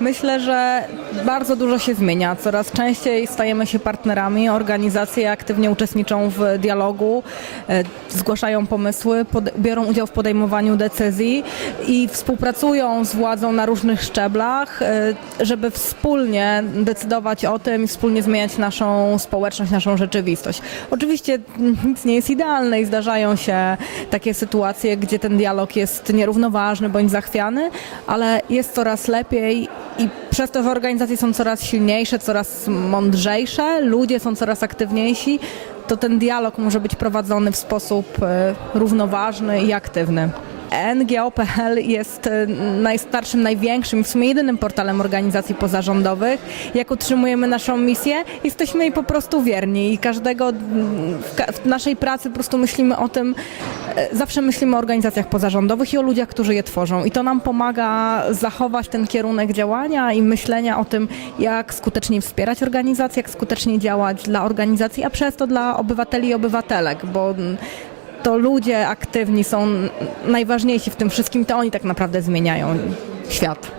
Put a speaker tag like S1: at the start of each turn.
S1: Myślę, że bardzo dużo się zmienia. Coraz częściej stajemy się partnerami. Organizacje aktywnie uczestniczą w dialogu, e, zgłaszają pomysły, biorą udział w podejmowaniu decyzji i współpracują z władzą na różnych szczeblach, e, żeby wspólnie decydować o tym i wspólnie zmieniać naszą społeczność, naszą rzeczywistość. Oczywiście nic nie jest idealne i zdarzają się takie sytuacje, gdzie ten dialog jest nierównoważny bądź zachwiany, ale jest coraz lepiej i przez to, że organizacje są coraz silniejsze, coraz mądrzejsze, ludzie są coraz aktywniejsi, to ten dialog może być prowadzony w sposób e, równoważny i aktywny. NGO.pl jest e, najstarszym, największym, w sumie jedynym portalem organizacji pozarządowych. Jak utrzymujemy naszą misję, jesteśmy jej po prostu wierni i każdego w naszej pracy po prostu myślimy o tym, e, zawsze myślimy o organizacjach pozarządowych i o ludziach, którzy je tworzą. I to nam pomaga zachować ten kierunek działania i myślenia o tym, jak skutecznie wspierać organizacje, jak skutecznie działać dla organizacji, a przez to dla obywateli i obywatelek, bo to ludzie aktywni są najważniejsi w tym wszystkim, to oni tak naprawdę zmieniają świat.